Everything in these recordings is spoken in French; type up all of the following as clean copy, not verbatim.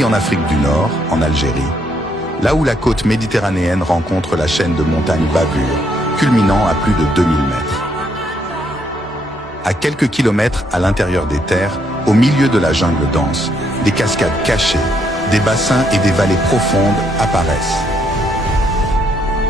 aussi en Afrique du Nord, en Algérie, là où la côte méditerranéenne rencontre la chaîne de montagnes Babur, culminant à plus de 2000 mètres. À quelques kilomètres à l'intérieur des terres, au milieu de la jungle dense, des cascades cachées, des bassins et des vallées profondes apparaissent.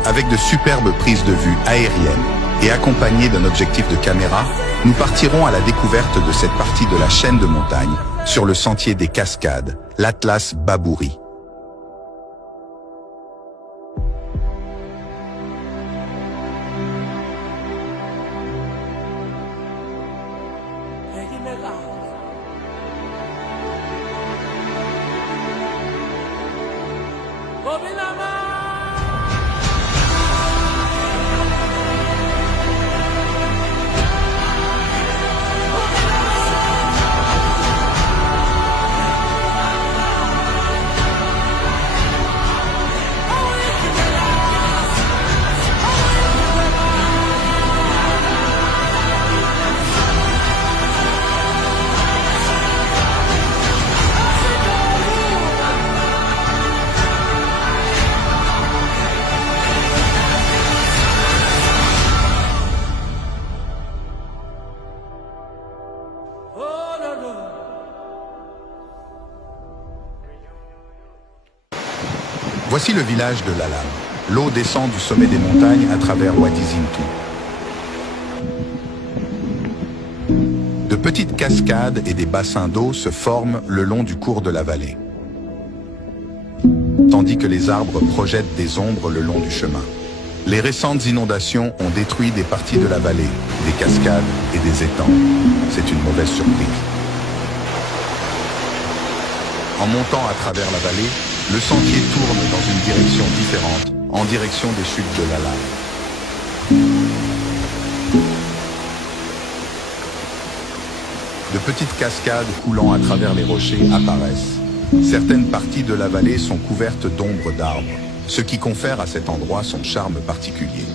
Avec de superbes prises de vue aériennes et accompagnées d'un objectif de caméra, nous partirons à la découverte de cette partie de la chaîne de montagnes sur le sentier des cascades, l'Atlas Babouri. Voici le village de Lalam. L'eau descend du sommet des montagnes à travers Wadi Zintou. De petites cascades et des bassins d'eau se forment le long du cours de la vallée, tandis que les arbres projettent des ombres le long du chemin. Les récentes inondations ont détruit des parties de la vallée, des cascades et des étangs. C'est une mauvaise surprise. En montant à travers la vallée, le sentier tourne dans une direction différente, en direction des chutes de Lalam. De petites cascades coulant à travers les rochers apparaissent. Certaines parties de la vallée sont couvertes d'ombres d'arbres, ce qui confère à cet endroit son charme particulier.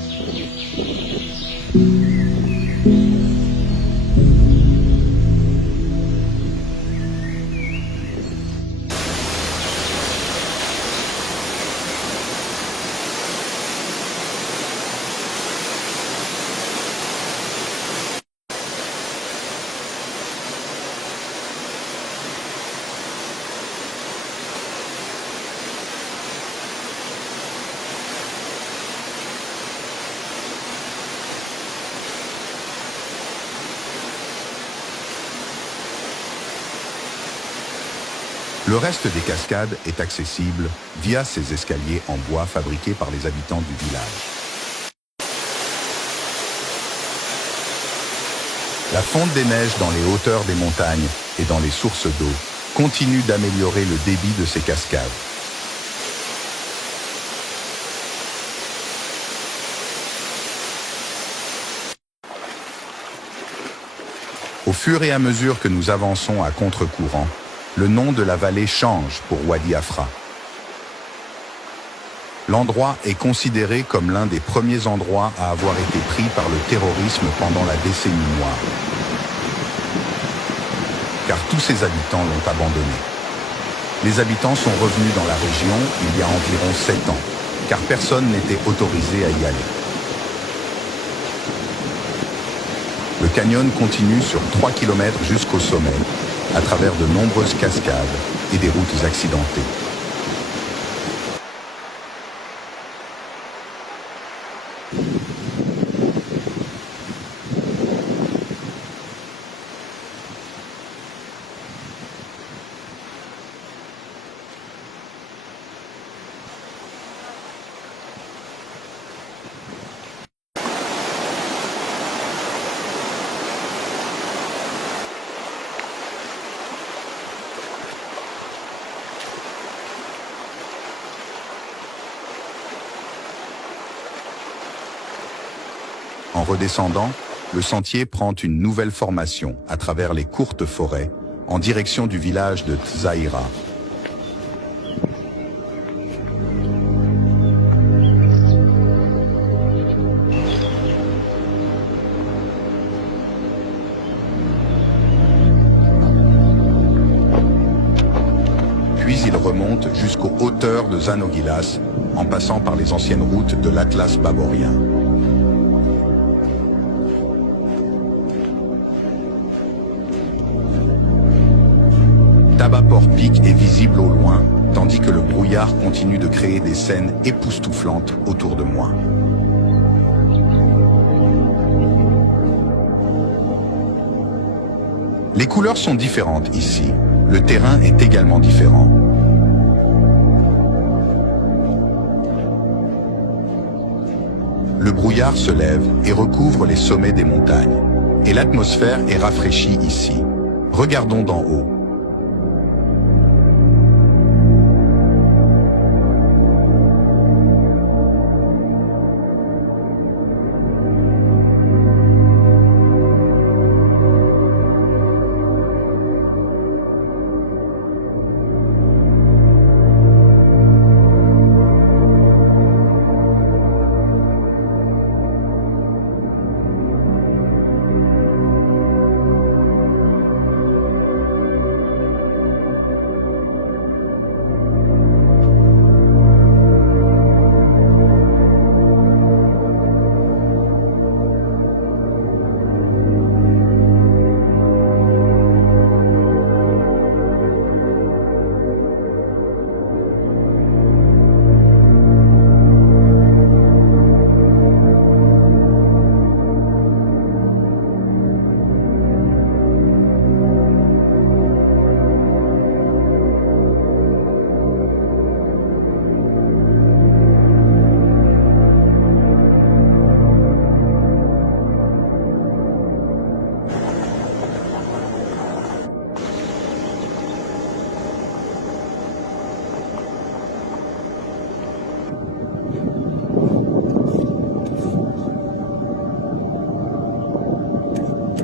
Le reste des cascades est accessible via ces escaliers en bois fabriqués par les habitants du village. La fonte des neiges dans les hauteurs des montagnes et dans les sources d'eau continue d'améliorer le débit de ces cascades. Au fur et à mesure que nous avançons à contre-courant, le nom de la vallée change pour Wadi Afra. L'endroit est considéré comme l'un des premiers endroits à avoir été pris par le terrorisme pendant la décennie noire, car tous ses habitants l'ont abandonné. Les habitants sont revenus dans la région il y a environ 7 ans, car personne n'était autorisé à y aller. Le canyon continue sur 3 km jusqu'au sommet, à travers de nombreuses cascades et des routes accidentées. En redescendant, le sentier prend une nouvelle formation à travers les courtes forêts en direction du village de Tzaïra. Puis il remonte jusqu'aux hauteurs de Zanogilas, en passant par les anciennes routes de l'Atlas baborien. Tabaport Peak est visible au loin, tandis que le brouillard continue de créer des scènes époustouflantes autour de moi. Les couleurs sont différentes ici. Le terrain est également différent. Le brouillard se lève et recouvre les sommets des montagnes. Et l'atmosphère est rafraîchie ici. Regardons d'en haut.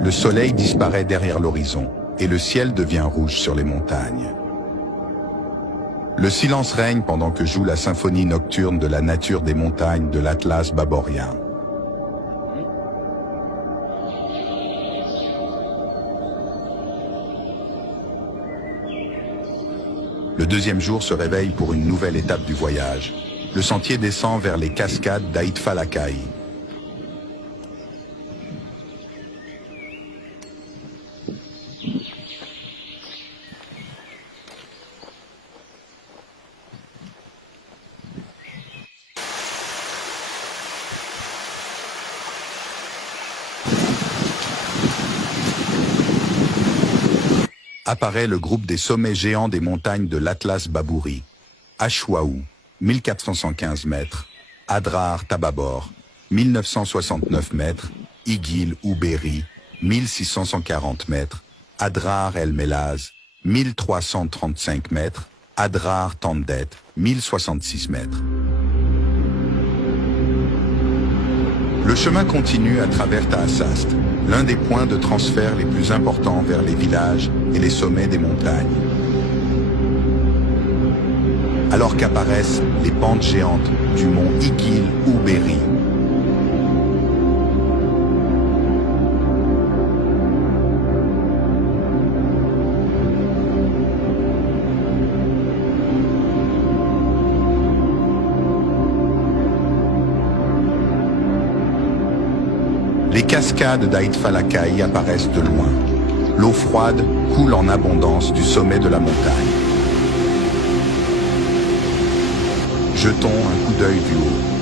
Le soleil disparaît derrière l'horizon et le ciel devient rouge sur les montagnes. Le silence règne pendant que joue la symphonie nocturne de la nature des montagnes de l'Atlas baborien. Le deuxième jour se réveille pour une nouvelle étape du voyage. Le sentier descend vers les cascades d'Aitfalakai. Apparaît le groupe des sommets géants des montagnes de l'Atlas Babouri. Ashwaou, 1415 mètres. Adrar Tababor, 1969 mètres. Igil Ouberi, 1640 mètres. Adrar El Melaz, 1335 mètres. Adrar Tandet, 1066 mètres. Le chemin continue à travers Taasast, l'un des points de transfert les plus importants vers les villages et les sommets des montagnes. Alors qu'apparaissent les pentes géantes du mont Igil Ouberi. Les cascades d'Aitfalakai apparaissent de loin. L'eau froide coule en abondance du sommet de la montagne. Jetons un coup d'œil du haut.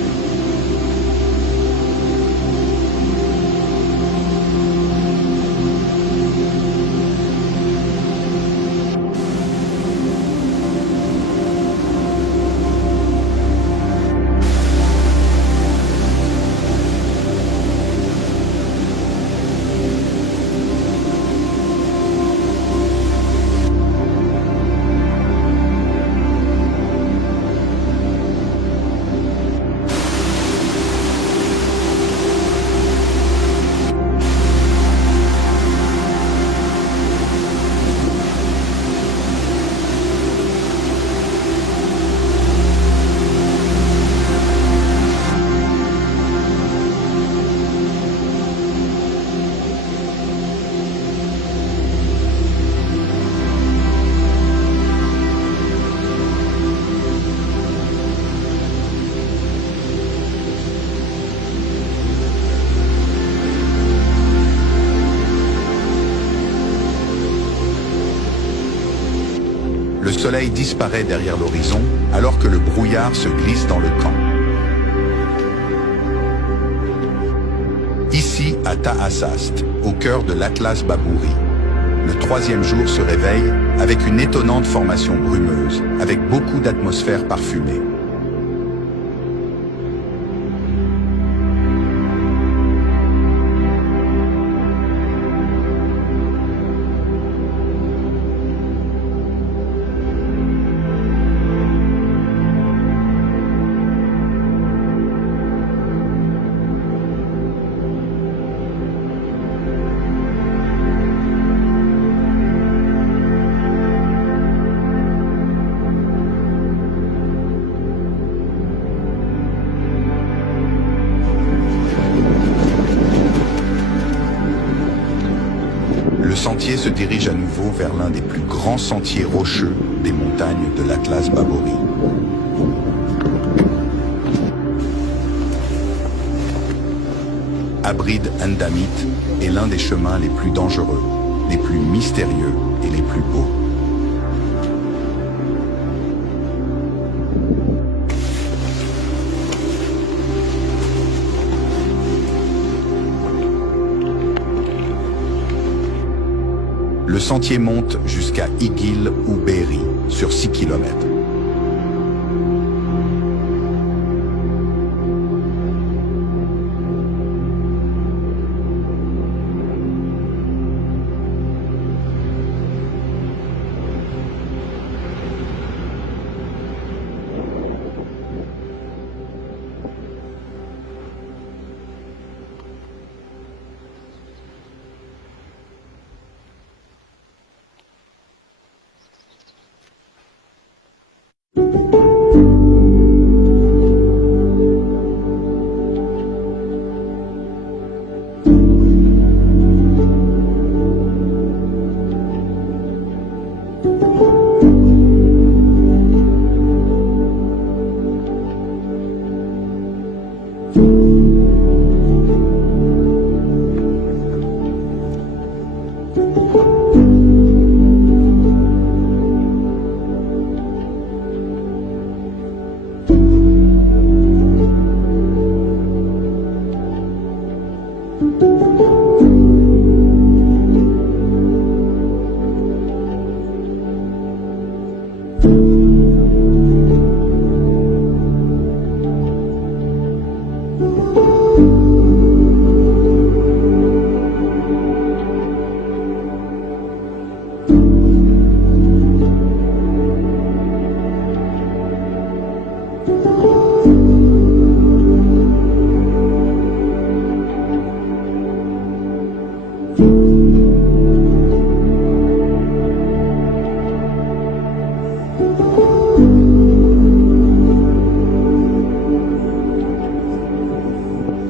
soleil disparaît derrière l'horizon alors que le brouillard se glisse dans le camp. Ici, à Tahassast, au cœur de l'Atlas Babouri, le troisième jour se réveille avec une étonnante formation brumeuse, avec beaucoup d'atmosphère parfumée. Le sentier se dirige à nouveau vers l'un des plus grands sentiers rocheux des montagnes de l'Atlas Babouri. Abrid Ndamit est l'un des chemins les plus dangereux, les plus mystérieux et les plus beaux. Le sentier monte jusqu'à Igil ou Beeri, sur 6 km.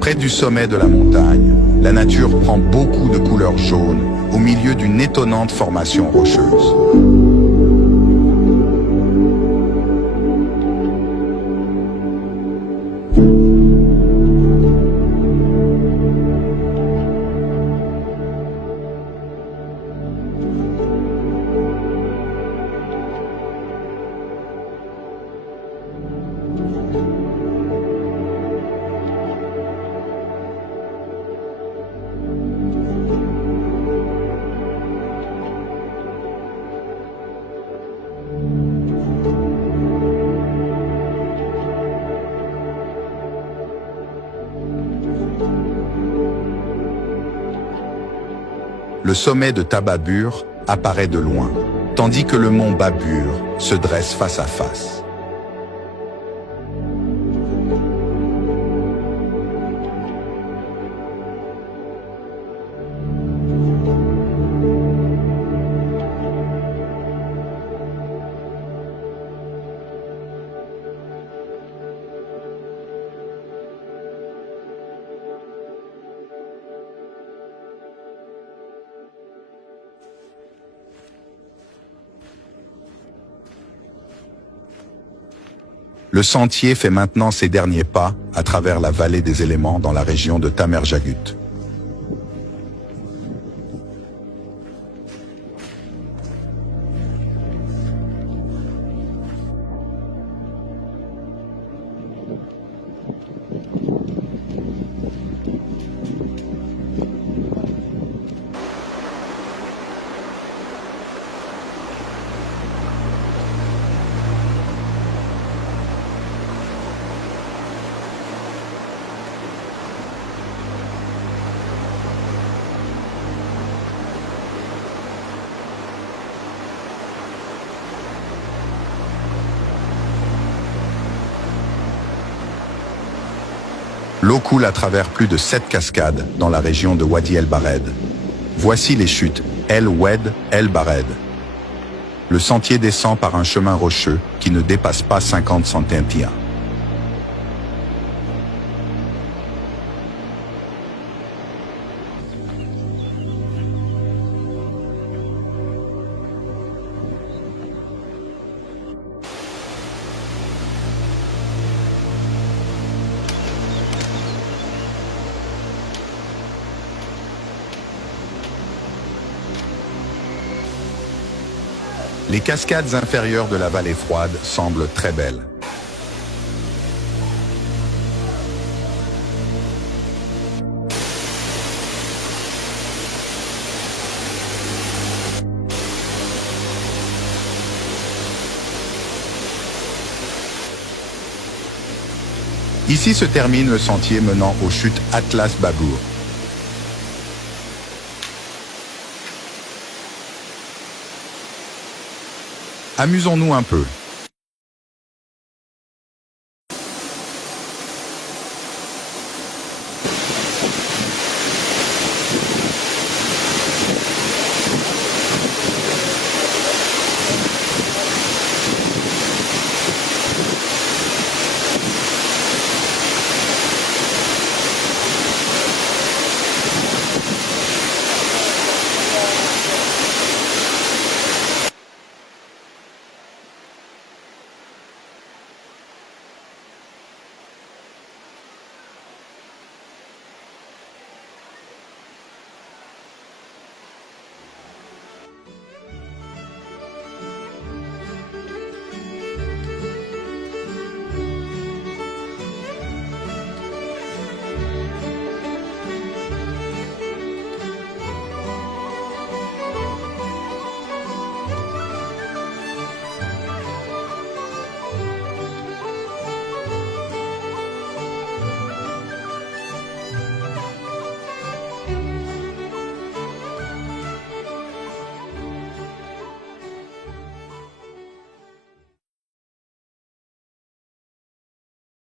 Près du sommet de la montagne, la nature prend beaucoup de couleurs jaunes au milieu d'une étonnante formation rocheuse. Le sommet de Tababur apparaît de loin, tandis que le mont Babur se dresse face à face. Le sentier fait maintenant ses derniers pas à travers la vallée des éléments dans la région de Tamerjagut. L'eau coule à travers plus de 7 cascades dans la région de Wadi El Bared. Voici les chutes El Oued El Bared. Le sentier descend par un chemin rocheux qui ne dépasse pas 50 cm. Les cascades inférieures de la vallée froide semblent très belles. Ici se termine le sentier menant aux chutes Atlas Babour. Amusons-nous un peu.